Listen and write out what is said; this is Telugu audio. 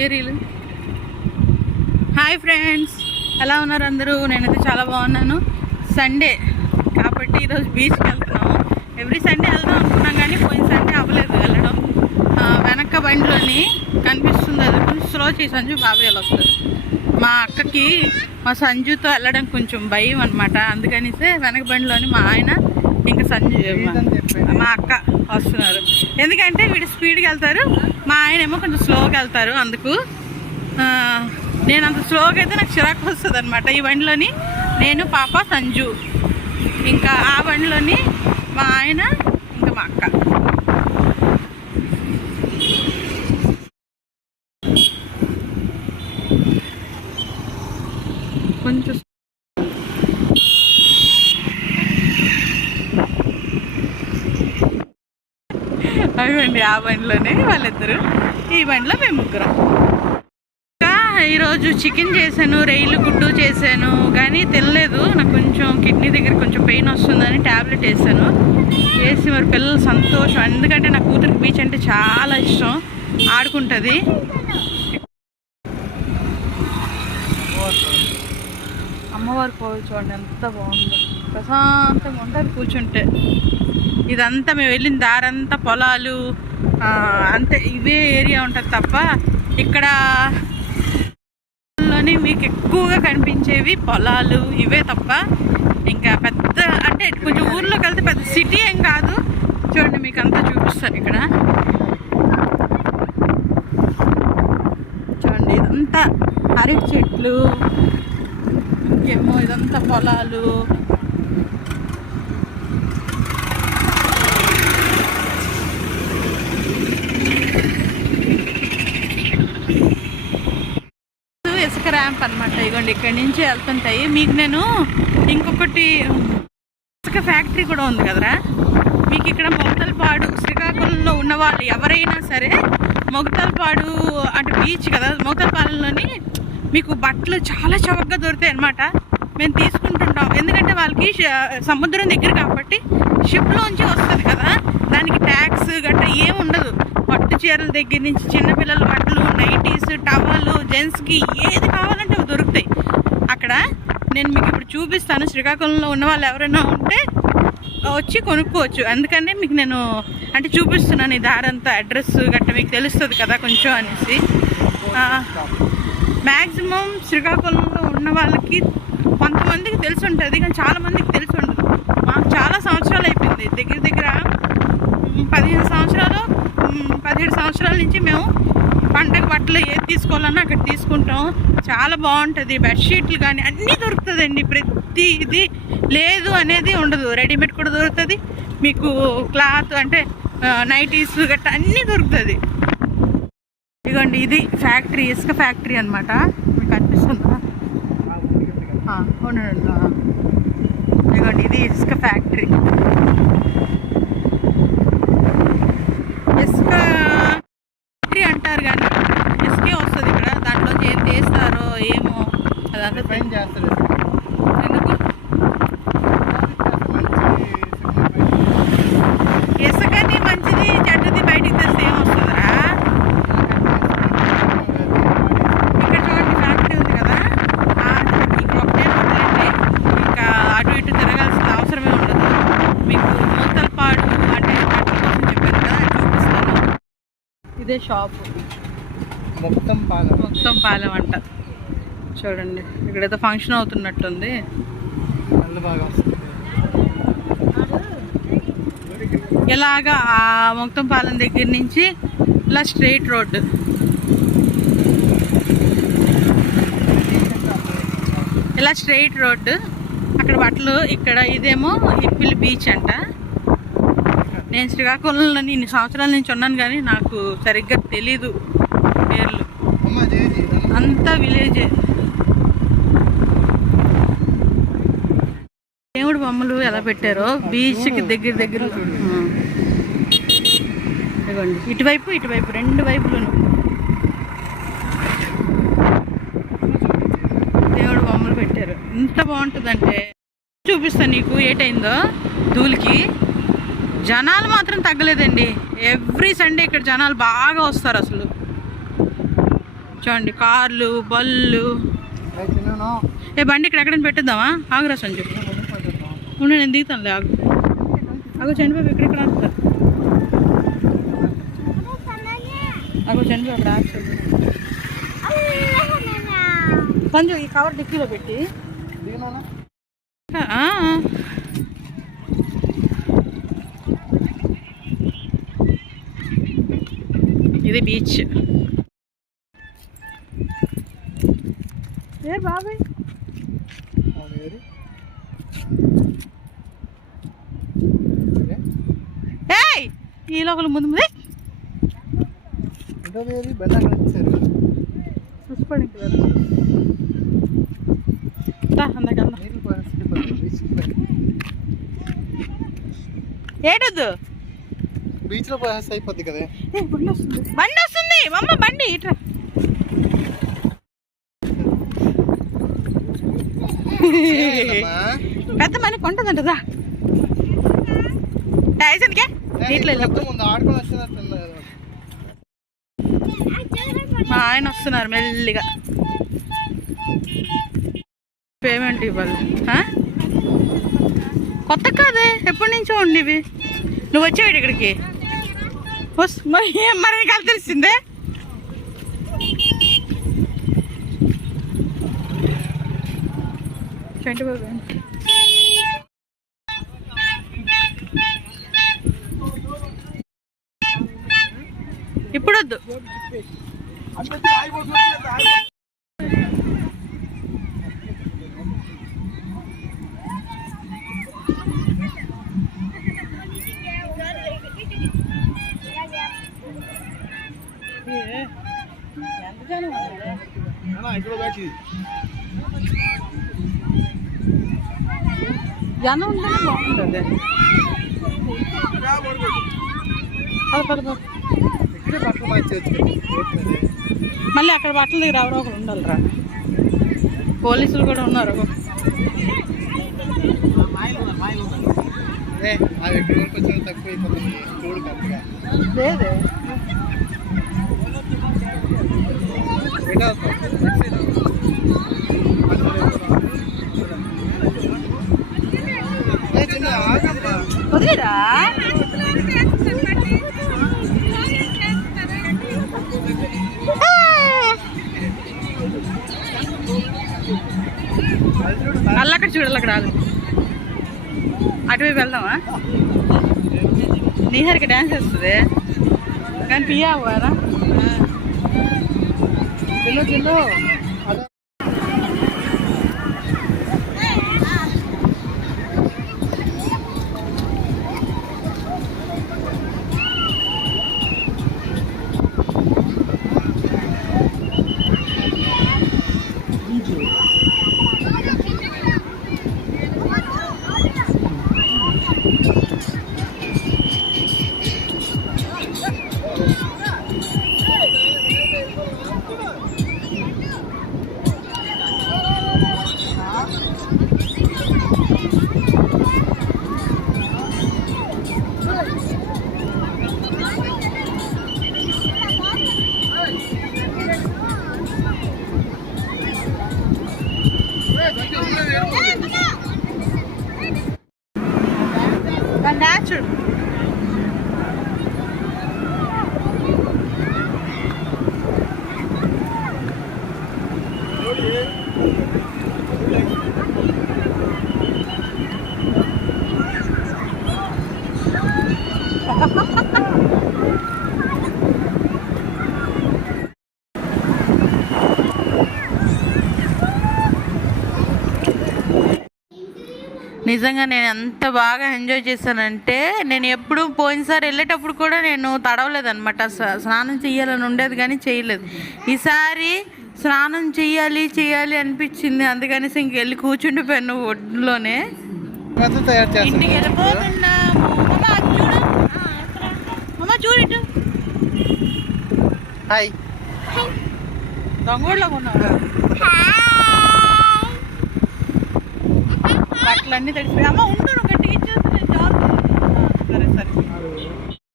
ఏరీలు. హాయ్ ఫ్రెండ్స్ ఎలా ఉన్నారు అందరూ? నేనైతే చాలా బాగున్నాను. సండే కాబట్టి ఈరోజు బీచ్కి వెళ్తున్నాము. ఎవ్రీ సండే వెళ్దాం అనుకున్నాం కానీ పోయిన సండే అవ్వలేదు. వెళ్ళడం వెనక్క వెనక బండిలోని కనిపిస్తుంది అది. కొంచెం స్లో చేసి సంజు బాబాయ్ వస్తారు మా అక్కకి మా సంజుతో వెళ్ళడం కొంచెం భయం అనమాట అందుకనిసే వెనక బండిలోని మా ఆయన ఇంకా సంజు మా- మా అక్క వస్తున్నారు. ఎందుకంటే వీడు స్పీడ్గా వెళ్తారు మా ఆయన ఏమో కొంచెం స్లోగా వెళ్తారు అందుకు. నేను అంత స్లోగా అయితే నాకు చిరాకు వస్తుంది అనమాట ఈ బండిలోని నేను పాప సంజు. ఇంకా ఆ బండిలోని మా ఆయన ఇంకా మా అక్క కొంచెం అవండి ఆ బండిలోనే వాళ్ళిద్దరు. ఈ బండిలో మేము ముగ్గురం. ఇంకా ఈరోజు చికెన్ చేశాను రైలు గుడ్డు చేశాను కానీ తినలేదు. నాకు కొంచెం కిడ్నీ దగ్గర కొంచెం పెయిన్ వస్తుందని ట్యాబ్లెట్ వేసాను వేసి మరి పిల్లలు సంతోషం. ఎందుకంటే నా కూతురికి బీచ్ అంటే చాలా ఇష్టం. ఆడుకుంటుంది. అమ్మవారి కోవి చూడండి ఎంత బాగుందో. ప్రశాంతంగా ఉంటుంది కూర్చుంటే. ఇదంతా మేము వెళ్ళిన దారంతా పొలాలు అంతే ఇవే ఏరియా ఉంటుంది తప్ప ఇక్కడ మీకు ఎక్కువగా కనిపించేవి పొలాలు ఇవే తప్ప. ఇంకా పెద్ద అంటే కొంచెం ఊర్లోకి వెళ్తే పెద్ద సిటీ ఏం కాదు. చూడండి మీకు అంతా చూపిస్తారు ఇక్కడ. చూడండి ఇదంతా అరటి చెట్లు ఇంకేమో ఇదంతా పొలాలు ఇసుక ర్యాంప్ అనమాట ఇగోండి ఇక్కడి నుంచి వెళ్తుంటాయి. మీకు నేను ఇంకొకటి ఇసుక ఫ్యాక్టరీ కూడా ఉంది కదరా? మీకు ఇక్కడ మొగతలపాడు శ్రీకాకుళంలో ఉన్న వాళ్ళు ఎవరైనా సరే మొగతలపాడు అంటే బీచ్ కదా మొగతలపాడులోని మీకు బట్టలు చాలా చవకగా దొరుకుతాయి అనమాట మేము తీసుకుంటుంటాం. ఎందుకంటే వాళ్ళకి సముద్రం దగ్గర కాబట్టి షిప్లోంచి వస్తుంది కదా. దానికి ట్యాక్స్ గట్రా ఏం ఉండదు. పట్టు చీరల దగ్గర నుంచి చిన్నపిల్లల బట్టలు నైటీస్ టవలు జెంట్స్కి ఏది కావాలంటే అవి దొరుకుతాయి. అక్కడ నేను మీకు ఇప్పుడు చూపిస్తాను. శ్రీకాకుళంలో ఉన్న వాళ్ళు ఎవరైనా ఉంటే వచ్చి కొనుక్కోవచ్చు. అందుకనే మీకు నేను అంటే చూపిస్తున్నాను ఈ దారంతా అడ్రస్ గట్ట మీకు తెలుస్తుంది కదా కొంచెం అనేసి. మ్యాక్సిమం శ్రీకాకుళంలో ఉన్న వాళ్ళకి కొంతమందికి తెలిసి ఉంటుంది కానీ చాలామందికి తెలిసి ఉండదు. మాకు చాలా సంవత్సరాలు అయిపోయింది. దగ్గర దగ్గర పదిహేను సంవత్సరాలు పదిహేడు సంవత్సరాల నుంచి మేము పండగ బట్టలు ఏది తీసుకోవాలన్నా అక్కడ తీసుకుంటాం. చాలా బాగుంటుంది. బెడ్షీట్లు కానీ అన్నీ దొరుకుతుందండి. ప్రతి ఇది లేదు అనేది ఉండదు. రెడీమేడ్ కూడా దొరుకుతుంది. మీకు క్లాత్ అంటే నైటీస్ గట్రా అన్నీ దొరుకుతుంది. ఇదిగోండి ఇది ఫ్యాక్టరీ ఇసుక ఫ్యాక్టరీ అనమాట మీకు ఉండండి ఆ. ఇదిగోండి ఇది ఇసుక ఫ్యాక్టరీ ఇసుక ఫ్యాక్టరీ అంటారు కానీ ఇసుకే వస్తుంది ఇక్కడ దాంట్లో ఏం తీస్తారో ఏమో అదంతా పైన చేస్తారు ఎందుకు ఇసుకని మంచిది చెడ్డది బయటికి తెస్తే ఏం వస్తుందిరా ఇక్కడ చూడండి ఫ్యాక్టరీ ఉంది కదా ఆ, ఇక్కడ ఒకటే వదిలేండి ఇంకా అటు ఇటు తిరగాల్సిన అవసరమే ఉండదు మీకు మూతలపాడు అంటే బట్టల కోసం చెప్పాను కదా అది చూపిస్తాను ఇదే షాపు మొత్తం పాలం. మొత్తం పాలెం అంట. చూడండి ఇక్కడైతే ఫంక్షన్ అవుతున్నట్టుంది. బాగా ఇలాగా ఆ మొత్తం పాలెం దగ్గర నుంచి ఇలా స్ట్రైట్ రోడ్డు ఇలా స్ట్రైట్ రోడ్డు అక్కడ బట్టలు ఇక్కడ ఇదేమో హిప్పిల్ బీచ్ అంట. నేను శ్రీకాకుళంలో ఇన్ని సంవత్సరాల నుంచి ఉన్నాను కానీ నాకు సరిగ్గా తెలీదు పేర్లు. అంతా విలేజే. దేవుడు బొమ్మలు ఎలా పెట్టారో బీచ్కి దగ్గర దగ్గర ఇదిగోండి ఇటువైపు ఇటువైపు రెండు వైపులను. దేవుడు బొమ్మలు పెట్టారు. ఎంత బాగుంటుందంటే. చూపిస్తాను నీకు ఏటైందో? ధూళికి. జనాలు మాత్రం తగ్గలేదండి. ఎవ్రీ సండే ఇక్కడ జనాలు బాగా వస్తారు అసలు. చూడండి కార్లు బళ్ళు. ఏ బండి ఇక్కడ ఎక్కడైనా పెట్టేద్దామా? ఆగురా సంజు. ఉండు నేను దిగుతానులే ఆగు. ఆగు చనిపోయి ఇక్కడ ఇక్కడ ఆగుతా. ఆగు చనిపోయి అక్కడ ఆగు సంజు ఈ కవర్ డిక్కీలో పెట్టి దిగినా ఆ. ఇది బీచ్. ఏ బాబాయ్? ఏయ్! ఈ లోకల్ ముందు ముందు. ఇంకా బీచ్ బీచ్లో పోయేస్తే అయిపోద్ది కదా. బండి వస్తుంది. మమ్మ బండి ఇట్రా? పెద్ద మని కొంటదంటదా టైసన్కే ఏ, నీటిలో. మా ఆయన వస్తున్నారు మెల్లిగా. పేమెంట్ ఇవ్వాలి? కొత్త కాదే? ఎప్పటి నుంచో ఉండేవి? నువ్వు వచ్చేవాడు ఇక్కడికి? మరి నీకు అది తెలిసిందే? బాబు ఇప్పుడు వద్దు జనం ఉంటేనే బాగుంటుంది పద, పద, పద. ఇక్కడే బట్టలు మార్చేయచ్చు రోడ్ మీద. మళ్ళీ అక్కడ బట్టల దగ్గర ఎవరో ఒకరు ఉండాలిరా పోలీసులు కూడా ఉన్నారు ఏ, చూడాలి అక్కడ రాదు అటువైపు వెళ్దామా? నీహరికి డ్యాన్స్ వేస్తుంది. కానీ పియ్యావారా చిన్న చిన్న నిజంగా నేను ఎంత బాగా ఎంజాయ్ చేశానంటే నేను ఎప్పుడు పోయినసారి వెళ్ళేటప్పుడు కూడా నేను తడవలేదన్నమాట. స- స్నానం చేయాలని ఉండేది కానీ చేయలేదు ఈసారి స్నానం చేయాలి చేయాలి అనిపించింది. అందుకనేసి ఇంక వెళ్ళి కూర్చుండిపోయాను ఒడ్లోనే ఇంటికి వెళ్ళిపోతున్నాము. చూడు. హాయ్ దొంగోళ్ళగా ఉన్నావు. బట్టలన్నీ తడిసిపోయి అమ్మ ఉండు